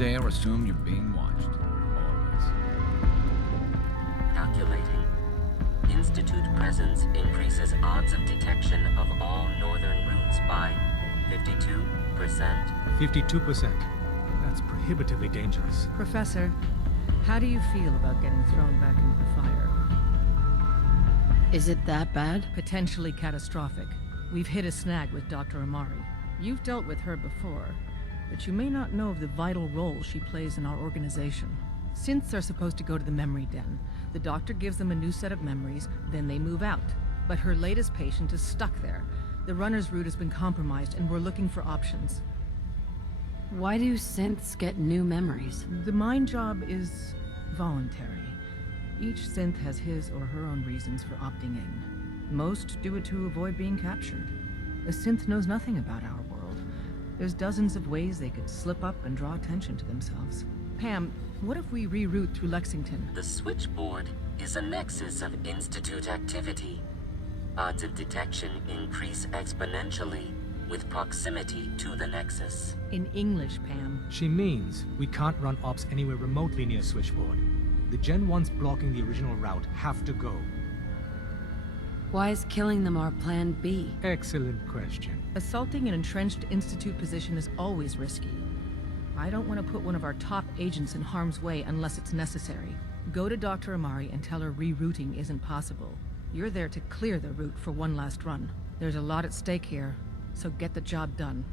dare assume you're being watched. Always. Calculating. Institute presence increases odds of detection of all northern routes by 52%. 52%. That's prohibitively dangerous. Professor, how do you feel about getting thrown back into the fire? Is it that bad? Potentially catastrophic. We've hit a snag with Dr. Amari. You've dealt with her before, but you may not know of the vital role she plays in our organization. Synths are supposed to go to the memory den. The doctor gives them a new set of memories, then they move out. But her latest patient is stuck there. The runner's route has been compromised, and we're looking for options. Why do synths get new memories? The mind job is voluntary. Each synth has his or her own reasons for opting in. Most do it to avoid being captured. A synth knows nothing about our world. There's dozens of ways they could slip up and draw attention to themselves. Pam, what if we reroute through Lexington? The switchboard is a nexus of Institute activity. Odds of detection increase exponentially with proximity to the nexus. In English, Pam. She means we can't run ops anywhere remotely near Switchboard. The Gen 1s blocking the original route have to go. Why is killing them our plan B? Excellent question. Assaulting an entrenched Institute position is always risky. I don't want to put one of our top agents in harm's way unless it's necessary. Go to Dr. Amari and tell her rerouting isn't possible. You're there to clear the route for one last run. There's a lot at stake here, so get the job done.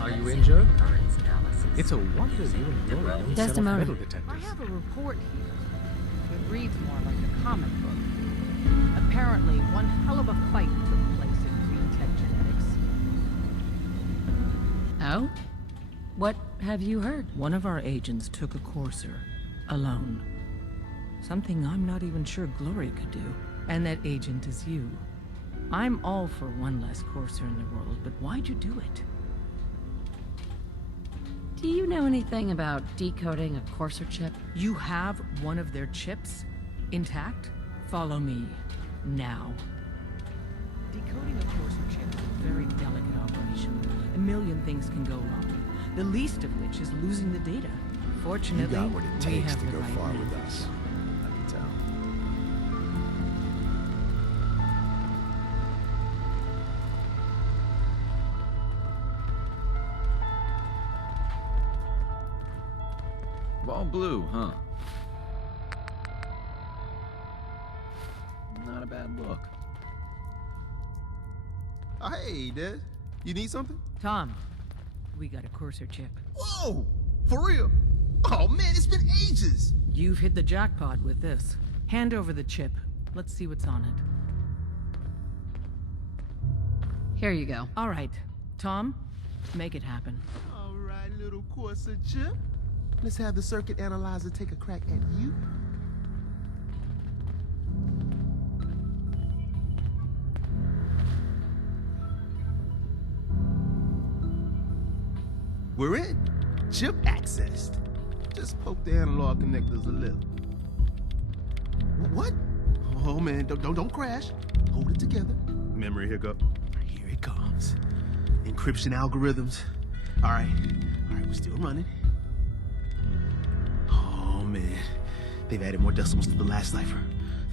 Are you injured? Occurrence analysis It's a wonder you and Laura don't set off Desdemona. metal I detectors. have a report here. It reads more like a comic book. Apparently, one hell of a fight took place in Green Tech Genetics. Oh? What have you heard? One of our agents took a courser, alone. Something I'm not even sure Glory could do. And that agent is you. I'm all for one less courser in the world, but why'd you do it? Do you know anything about decoding a courser chip? You have one of their chips intact? Follow me, now. Decoding a courser chip is a very delicate operation. A million things can go wrong, the least of which is losing the data. Fortunately, You got what it we takes have to the go right far man. with us. I can tell. All blue, huh? Not a bad look. Oh, hey, Des. You need something? Tom, we got a courser chip. Whoa! For real? Oh, man, it's been ages! You've hit the jackpot with this. Hand over the chip. Let's see what's on it. Here you go. All right, Tom, make it happen. All right, little Corsa chip. Let's have the circuit analyzer take a crack at you. We're in. Chip accessed. Just poke the analog connectors a little. What? Oh man, don't crash. Hold it together. Memory hiccup. Here it comes. Encryption algorithms. All right, we're still running. Oh man, they've added more decimals to the last cipher.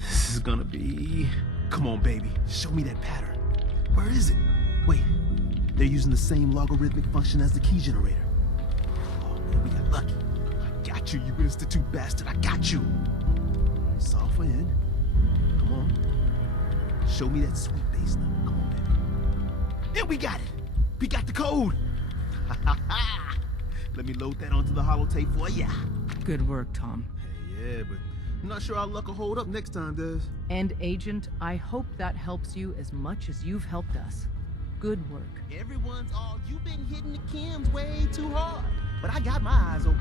This is gonna be... Come on, baby, show me that pattern. Where is it? Wait, they're using the same logarithmic function as the key generator. Oh man, we got lucky. I got you, you Institute bastard, I got you. Solve for N. Come on. Show me that sweet bass number. Come on, baby. And we got it. We got the code. Let me load that onto the holotape for ya. Good work, Tom. Hey, yeah, but I'm not sure our luck will hold up next time, Des. And Agent, I hope that helps you as much as you've helped us. Good work. Everyone's all, you've been hitting the chems way too hard. But I got my eyes open.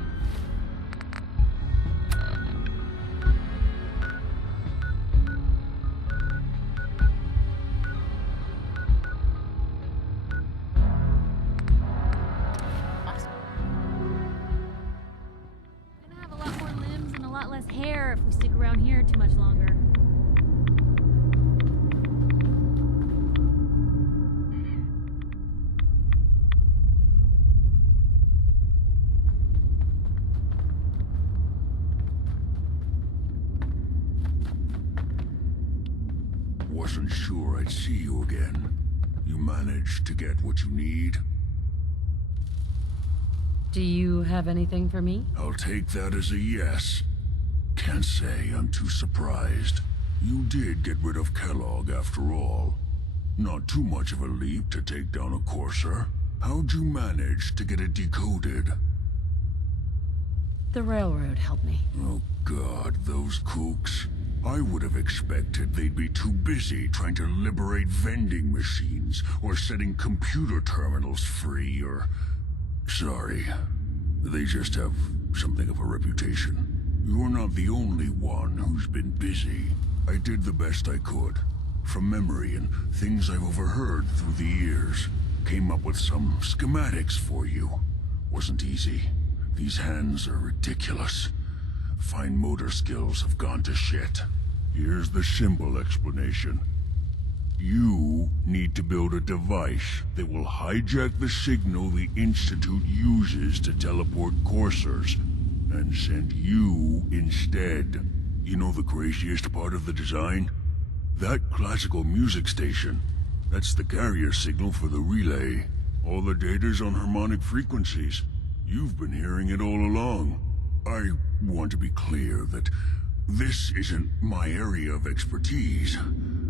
Gonna have a lot more limbs and a lot less hair if we stick around here too much longer. wasn't sure I'd see you again. You managed to get what you need? Do you have anything for me? I'll take that as a yes. Can't say I'm too surprised. You did get rid of Kellogg after all. Not too much of a leap to take down a Courser. How'd you manage to get it decoded? The railroad helped me. Oh God, those kooks. I would have expected they'd be too busy trying to liberate vending machines or setting computer terminals free or... Sorry. They just have something of a reputation. You're not the only one who's been busy. I did the best I could. From memory and things I've overheard through the years. Came up with some schematics for you. Wasn't easy. These hands are ridiculous. Fine motor skills have gone to shit. Here's the simple explanation. You need to build a device that will hijack the signal the Institute uses to teleport coursers, and send you instead. You know the craziest part of the design? That classical music station. That's the carrier signal for the relay. All the data's on harmonic frequencies. You've been hearing it all along. I want to be clear that this isn't my area of expertise.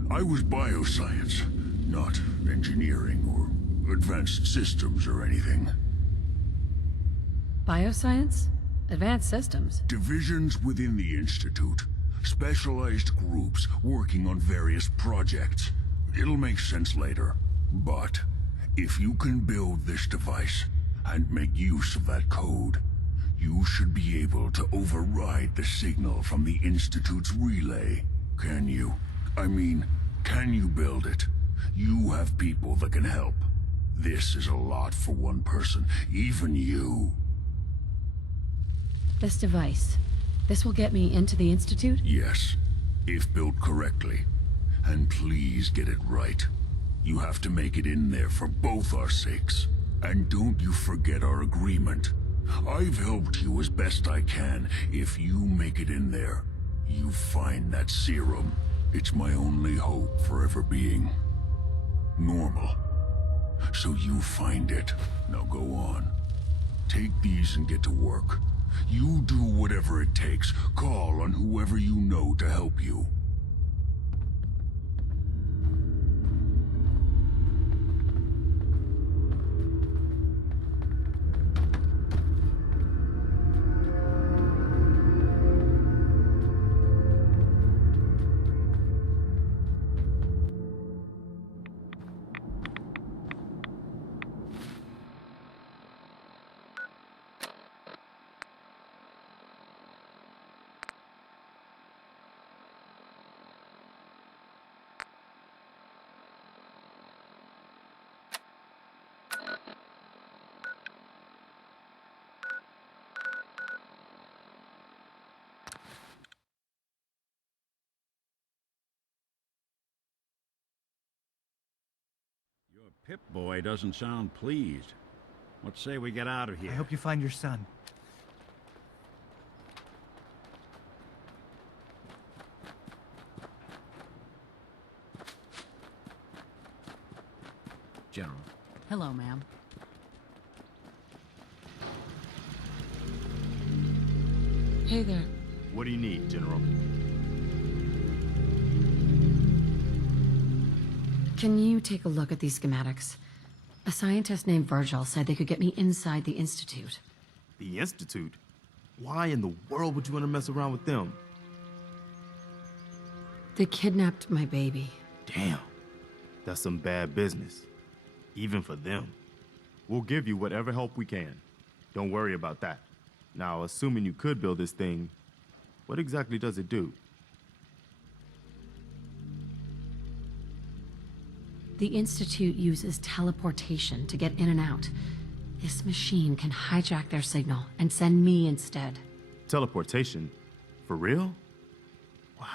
I was bioscience, not engineering or advanced systems or anything. Bioscience? Advanced systems? Divisions within the Institute. Specialized groups working on various projects. It'll make sense later. But if you can build this device and make use of that code, you should be able to override the signal from the Institute's relay. Can you? I mean, can you build it? You have people that can help. This is a lot for one person, even you. This device, this will get me into the Institute? Yes, if built correctly. And please get it right. You have to make it in there for both our sakes. And don't you forget our agreement. I've helped you as best I can. If you make it in there, you find that serum. It's my only hope for ever being normal. So you find it. Now go on. Take these and get to work. You do whatever it takes. Call on whoever you know to help you. Your Pip-Boy doesn't sound pleased. Let's say we get out of here. I hope you find your son. General. Hello, ma'am. Hey there. What do you need, General? Can you take a look at these schematics? A scientist named Virgil said they could get me inside the Institute. The Institute? Why in the world would you want to mess around with them? They kidnapped my baby. Damn. That's some bad business. Even for them. We'll give you whatever help we can. Don't worry about that. Now, assuming you could build this thing, what exactly does it do? The Institute uses teleportation to get in and out. This machine can hijack their signal and send me instead. Teleportation? For real? Wow.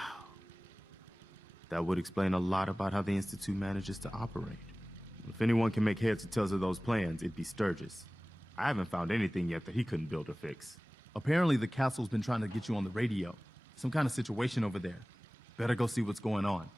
That would explain a lot about how the Institute manages to operate. If anyone can make heads or tails of those plans, it'd be Sturgis. I haven't found anything yet that he couldn't build or fix. Apparently the castle's been trying to get you on the radio. Some kind of situation over there. Better go see what's going on.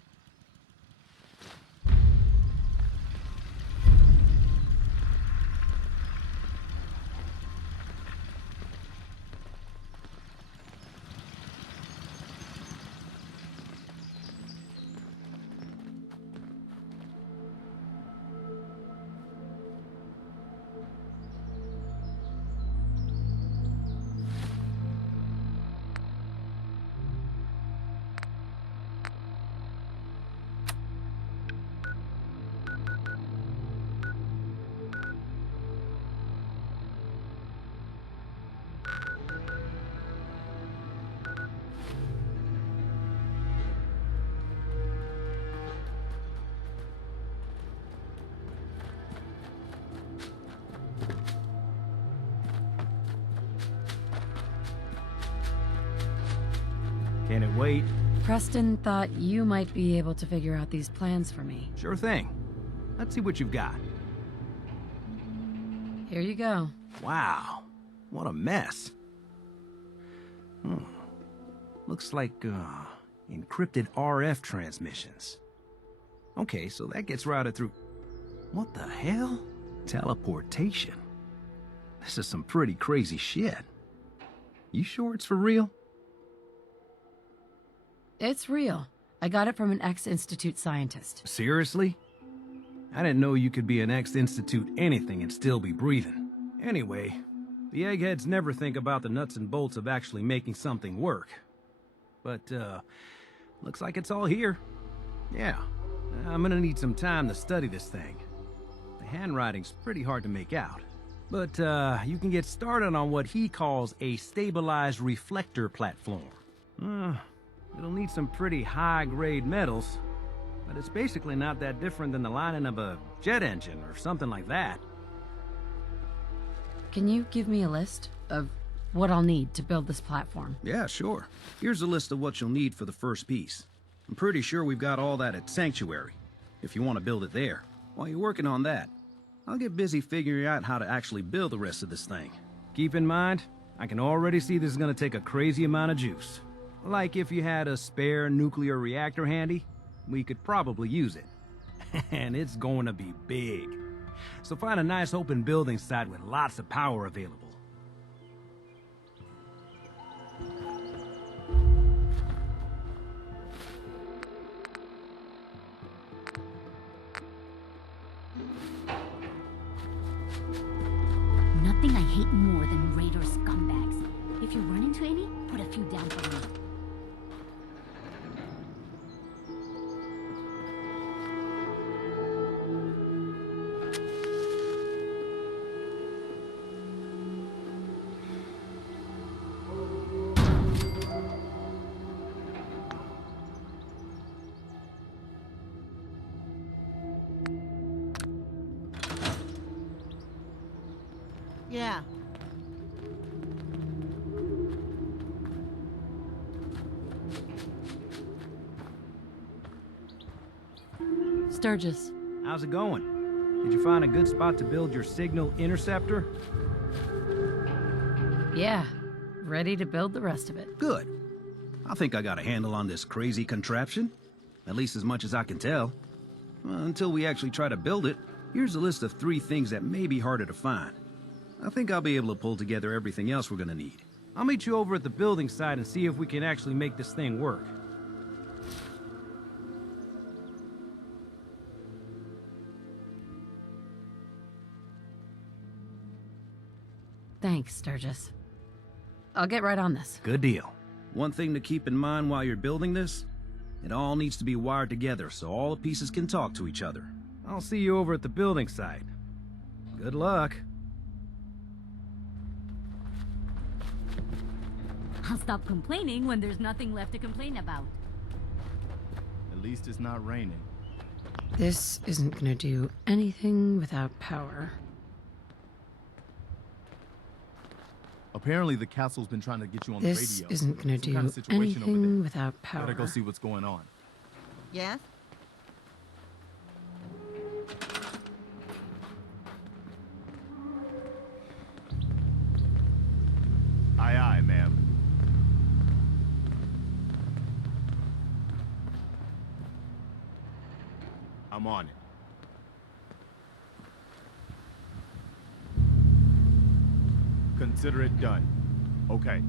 Can it wait? Preston thought you might be able to figure out these plans for me. Sure thing. Let's see what you've got. Here you go. Wow, what a mess. Looks like, encrypted RF transmissions. Okay, so that gets routed through... What the hell? Teleportation. This is some pretty crazy shit. You sure it's for real? It's real. I got it from an ex-Institute scientist. Seriously? I didn't know you could be an ex-Institute anything and still be breathing. Anyway, the eggheads never think about the nuts and bolts of actually making something work. But, looks like it's all here. Yeah, I'm gonna need some time to study this thing. The handwriting's pretty hard to make out. But, you can get started on what he calls a stabilized reflector platform. It'll need some pretty high-grade metals, but it's basically not that different than the lining of a jet engine or something like that. Can you give me a list of what I'll need to build this platform? Yeah, sure. Here's a list of what you'll need for the first piece. I'm pretty sure we've got all that at Sanctuary, if you want to build it there. While you're working on that, I'll get busy figuring out how to actually build the rest of this thing. Keep in mind, I can already see this is gonna take a crazy amount of juice. Like if you had a spare nuclear reactor handy, we could probably use it. And it's going to be big. So find a nice open building site with lots of power available. Nothing I hate more than Raider scumbags. If you run into any, put a few down for me. Yeah. Sturgis. How's it going? Did you find a good spot to build your signal interceptor? Yeah, ready to build the rest of it. Good. I think I got a handle on this crazy contraption. At least as much as I can tell. Well, until we actually try to build it, here's a list of 3 things that may be harder to find. I think I'll be able to pull together everything else we're gonna need. I'll meet you over at the building site and see if we can actually make this thing work. Thanks, Sturgis. I'll get right on this. Good deal. One thing to keep in mind while you're building this, it all needs to be wired together so all the pieces can talk to each other. I'll see you over at the building site. Good luck. I'll stop complaining when there's nothing left to complain about. At least it's not raining. This isn't gonna do anything without power. Apparently the castle's been trying to get you on This the radio. isn't gonna Some do kind of situation over anything there. without power. Gotta go see what's going on. Yes? Aye, aye, ma'am. I'm on it. Consider it done. Okay.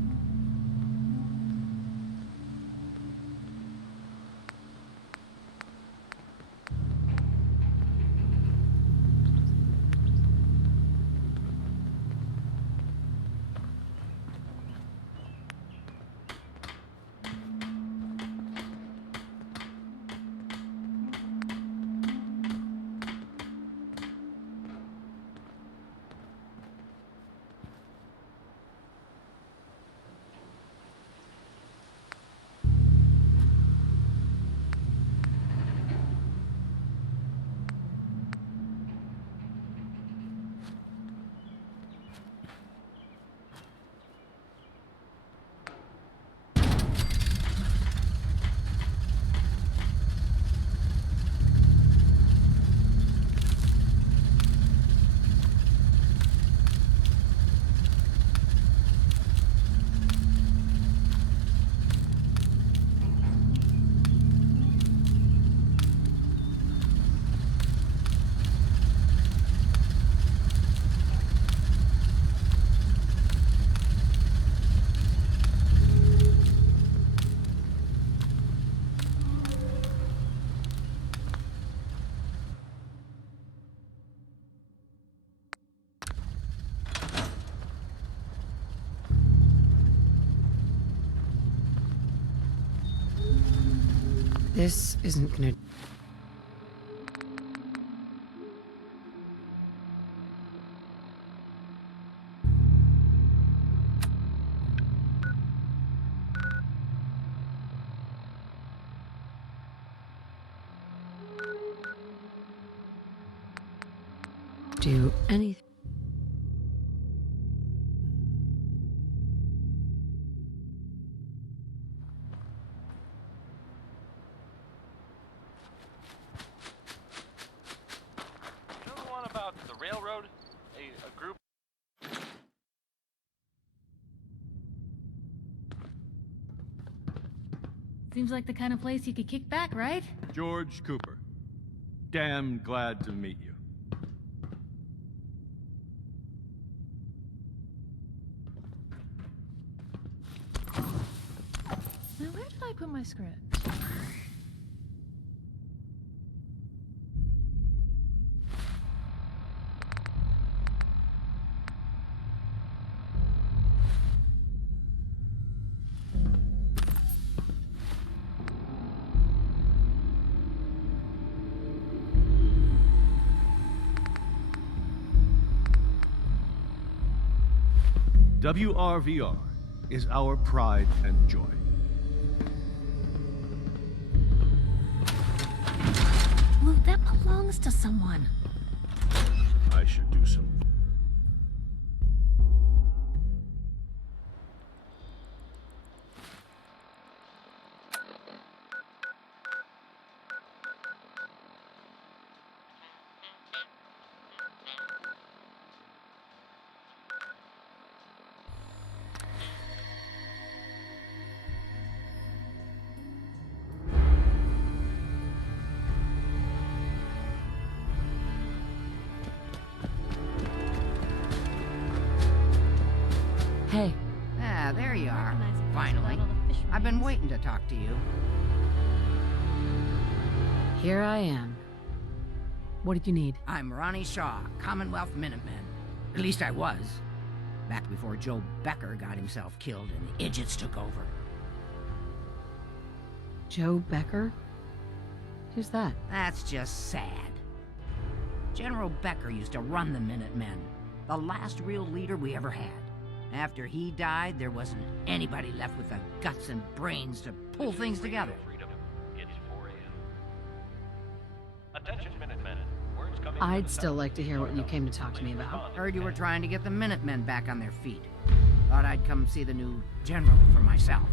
This isn't gonna... do anything. You know the one about the railroad? A group. Seems like the kind of place you could kick back, right? George Cooper. Damn glad to meet you. Now, where did I put my script? WRVR is our pride and joy. Luke, that belongs to someone. I should do some... Hey. Ah, there you are. Finally. I've been waiting to talk to you. Here I am. What did you need? I'm Ronnie Shaw, Commonwealth Minutemen. At least I was. Back before Joe Becker got himself killed and the idiots took over. Joe Becker? Who's that? That's just sad. General Becker used to run the Minutemen. The last real leader we ever had. After he died, there wasn't anybody left with the guts and brains to pull things together. It's 4 a.m. Attention, Minutemen. Words coming I'd still like to hear what you came to talk to me about. Heard you were trying to get the Minutemen back on their feet. Thought I'd come see the new general for myself.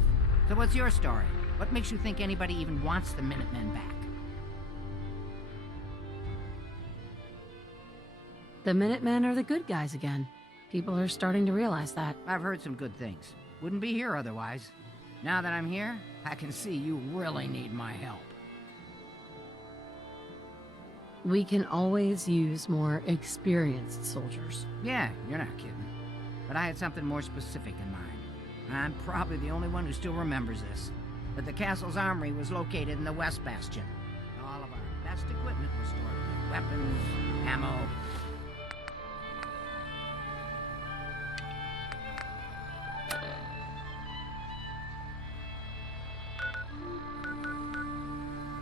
So what's your story? What makes you think anybody even wants the Minutemen back? The Minutemen are the good guys again. People are starting to realize that. I've heard some good things. Wouldn't be here otherwise. Now that I'm here, I can see you really need my help. We can always use more experienced soldiers. Yeah, you're not kidding. But I had something more specific in mind. I'm probably the only one who still remembers this. But the castle's armory was located in the West Bastion. All of our best equipment was stored there. Weapons, ammo.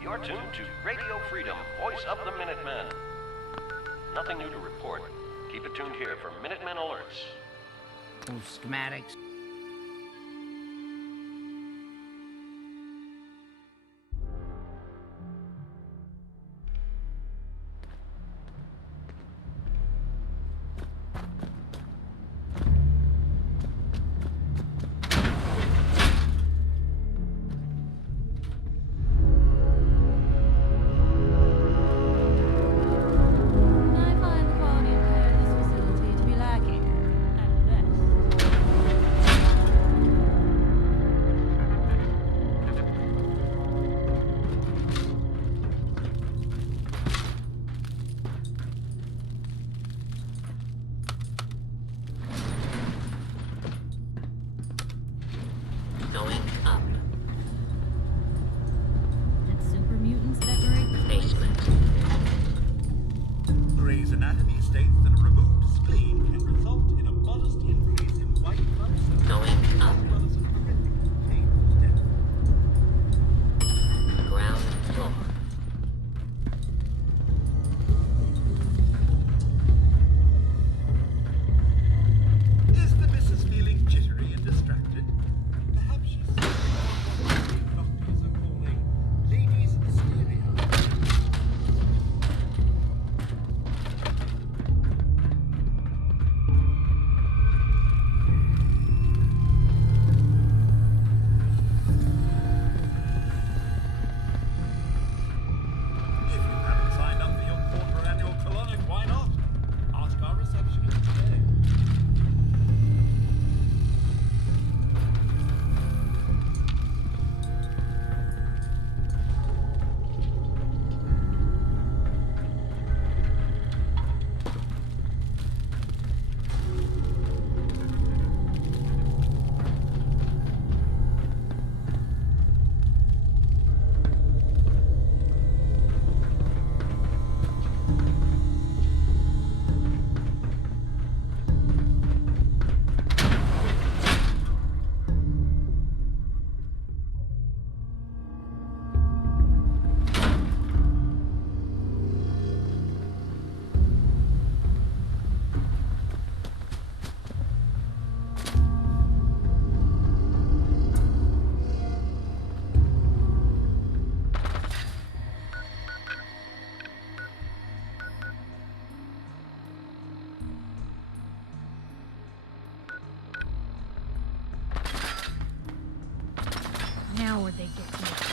You're tuned to Radio Freedom, voice of the Minutemen. Nothing new to report. Keep it tuned here for Minutemen alerts. Those schematics. I find the quality of care in this facility to be lacking, at best. Now where'd they get to?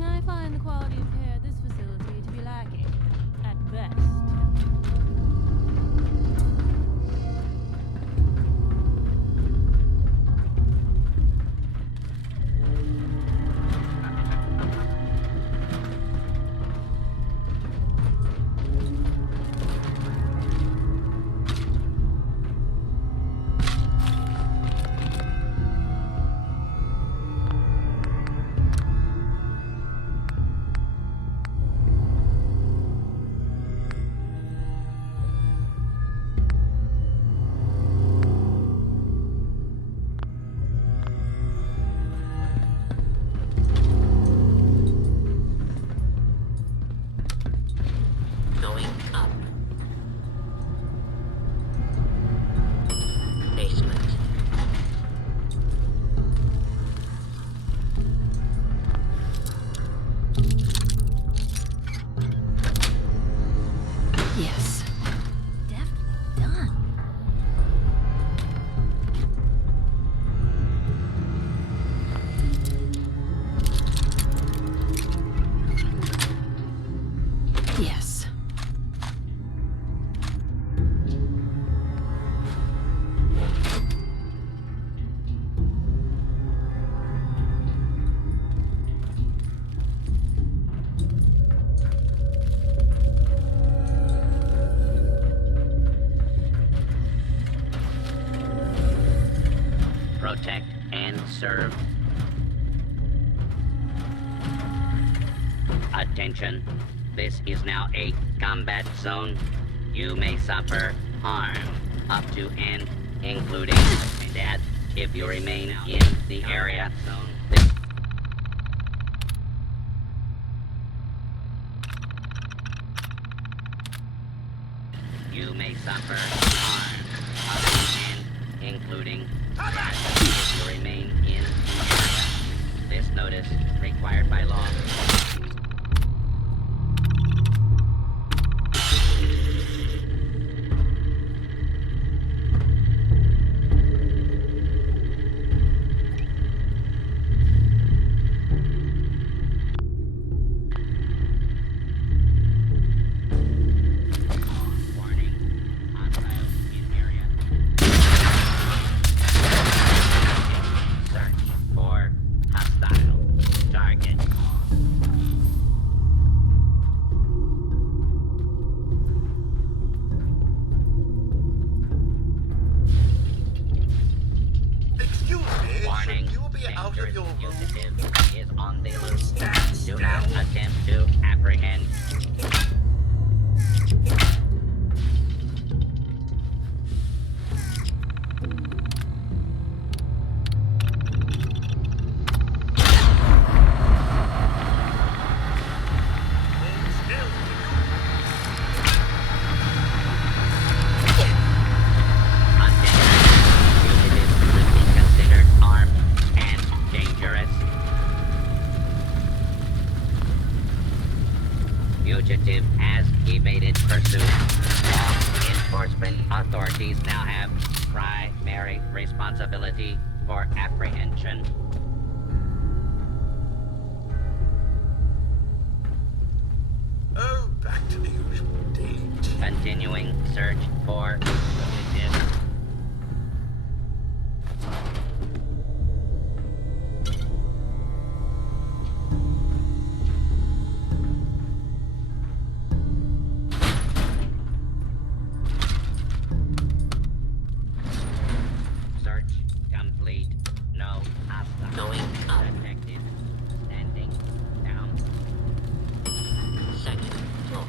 I find the quality of care at this facility to be lacking, at best. Going up. Basement. Yes. Deftly done. Yes. Protect and serve. Attention. This is now a combat zone. You may suffer harm up to and including death if you remain in the area. This you may suffer harm up to and including death if you remain in the area. This notice required by law. Enforcement authorities now have primary responsibility for apprehension. Oh, back to the usual date. Continuing search for fugitive. Search complete. No hostile. Going up. Detected. Standing down. Second floor.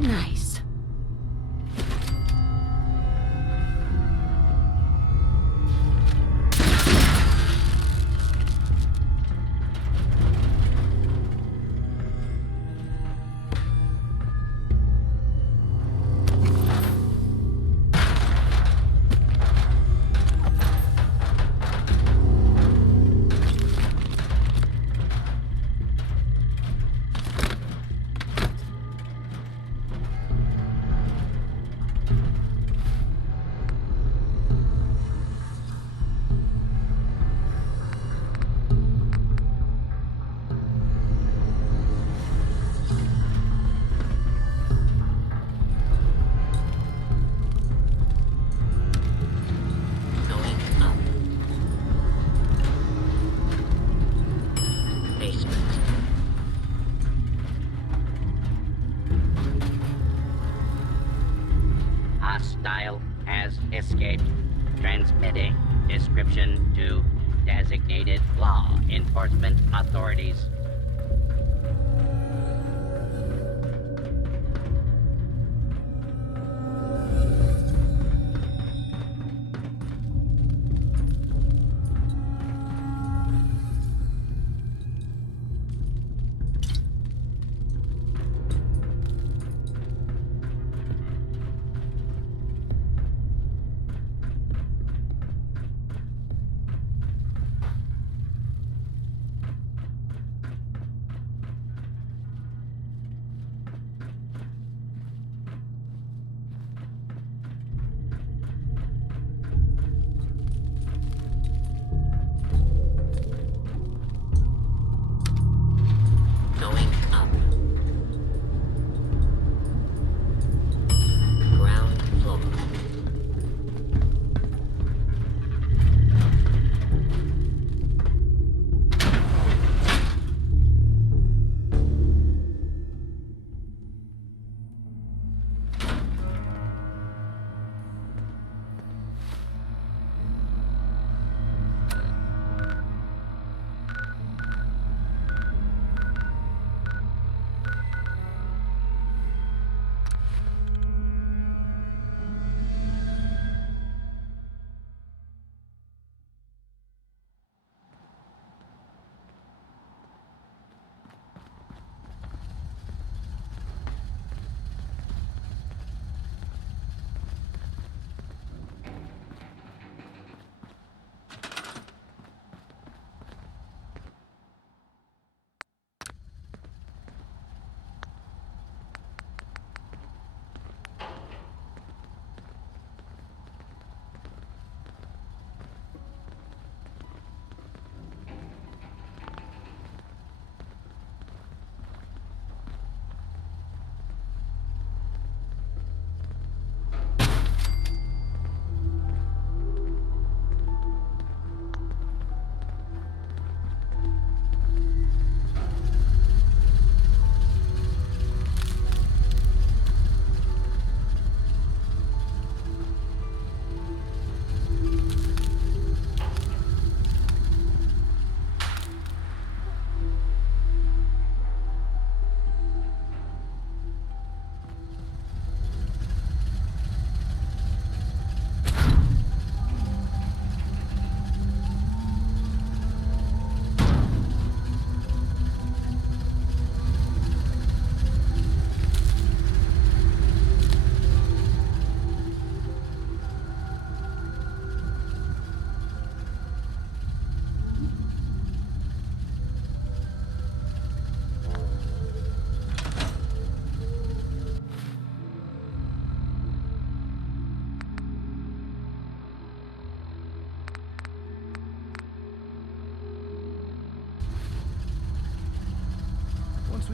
Nice. Going up. Basement. Hostile has escaped. Transmitting description to designated law enforcement authorities. Going up. Ground floor.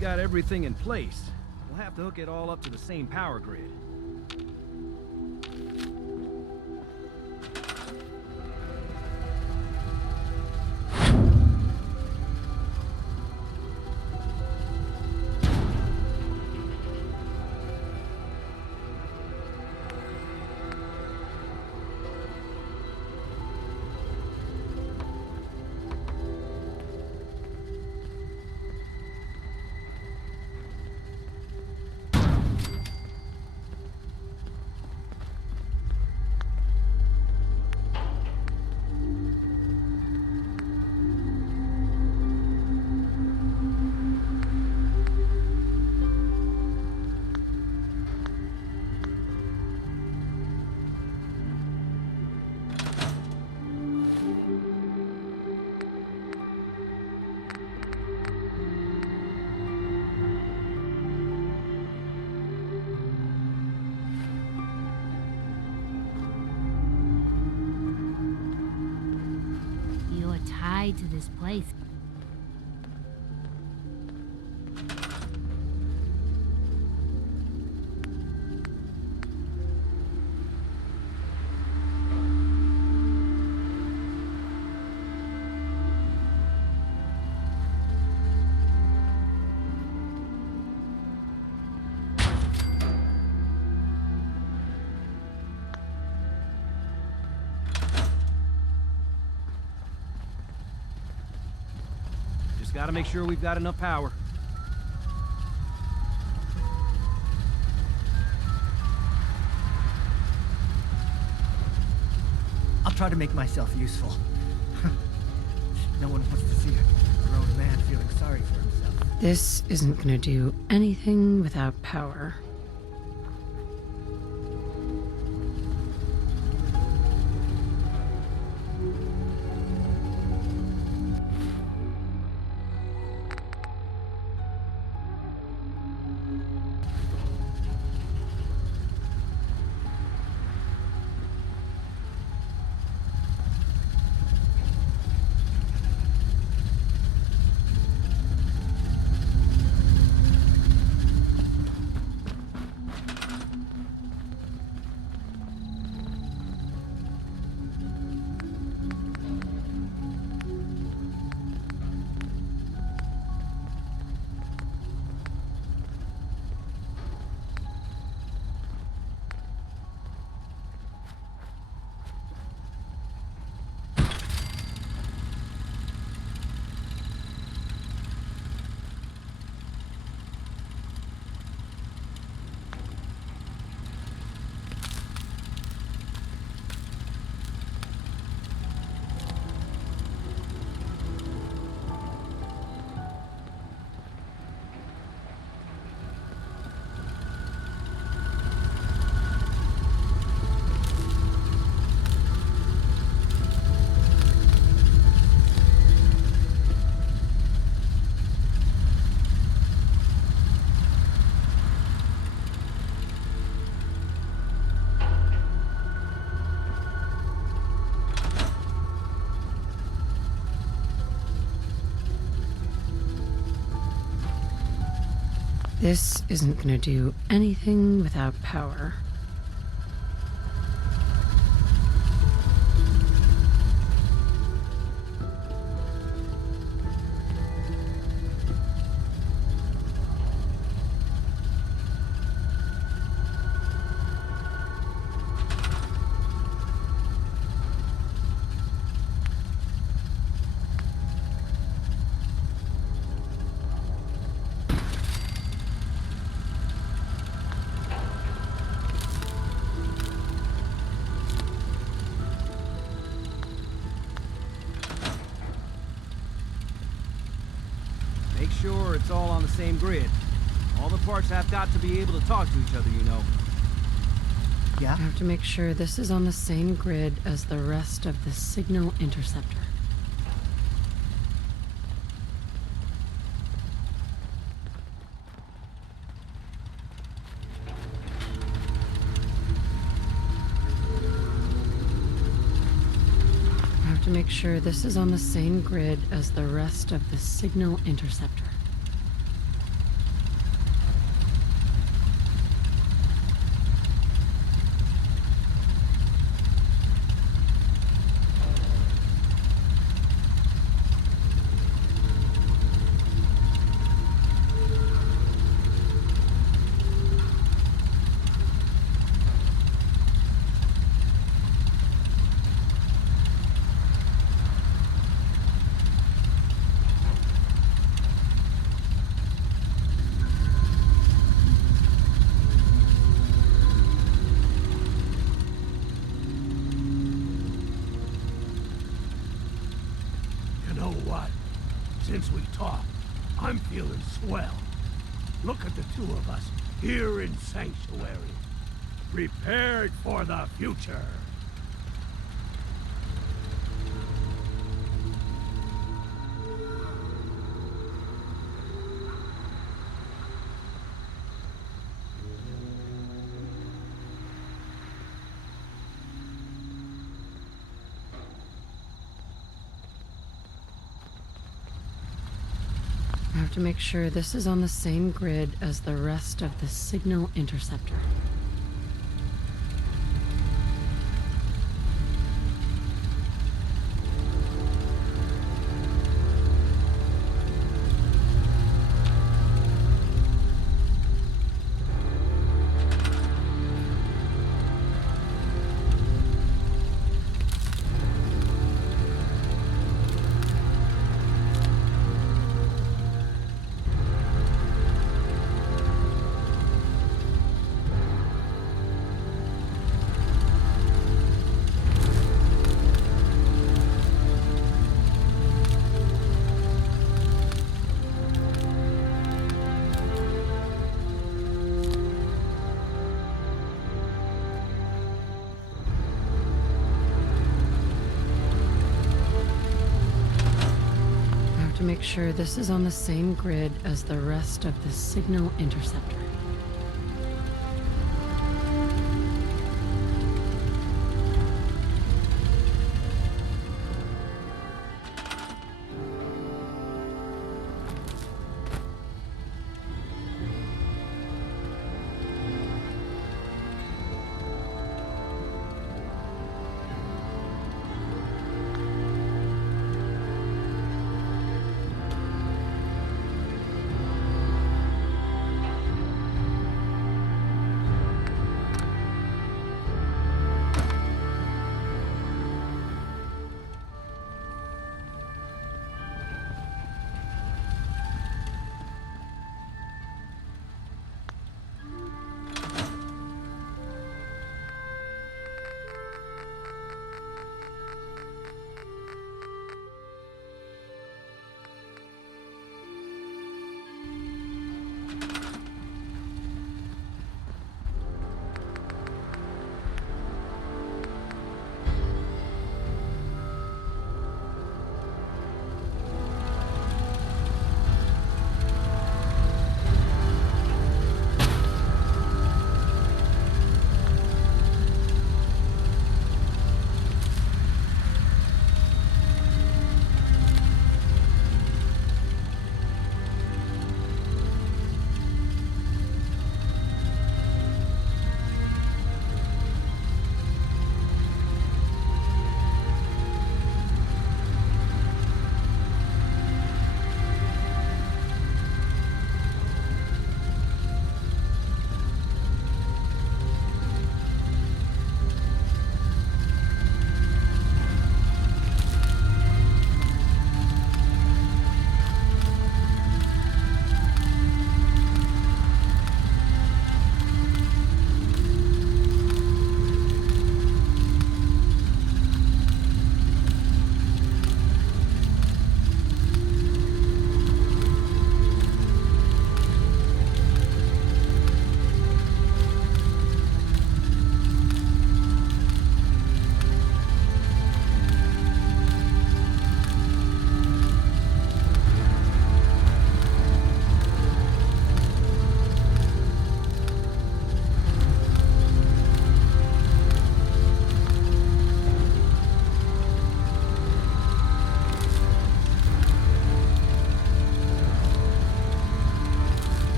got everything in place, we'll have to hook it all up to the same power grid. You're tied to this place. Just gotta make sure we've got enough power. I'll try to make myself useful. No one wants to see a grown man feeling sorry for himself. This isn't gonna do anything without power. This isn't gonna do anything without power. Make sure it's all on the same grid. All the parts have got to be able to talk to each other, you know. Yeah? I have to make sure this is on the same grid as the rest of the signal interceptor. I have to make sure this is on the same grid as the rest of the signal interceptor. Since we talked, I'm feeling swell. Look at the two of us here in Sanctuary, prepared for the future. I have to make sure this is on the same grid as the rest of the signal interceptor. To make sure this is on the same grid as the rest of the signal interceptor.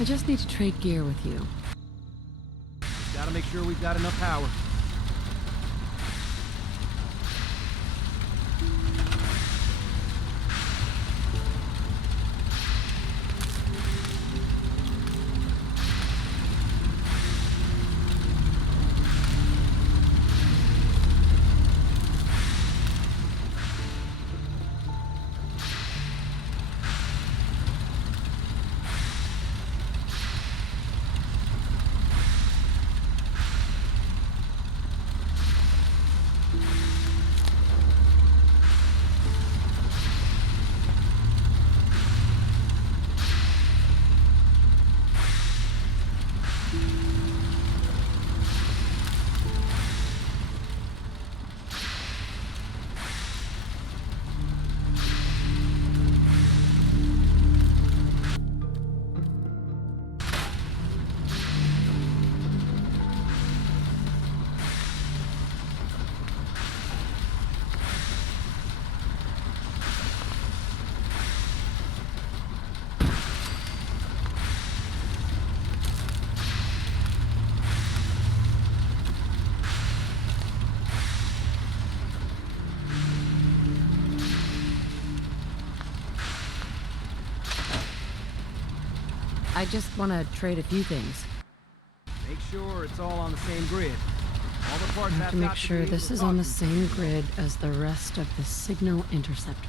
I just need to trade gear with you. Gotta make sure we've got enough power. I just want to trade a few things. Make sure it's all on the same grid. All the parts I have to make sure this is on the same grid as the rest of the signal interceptor.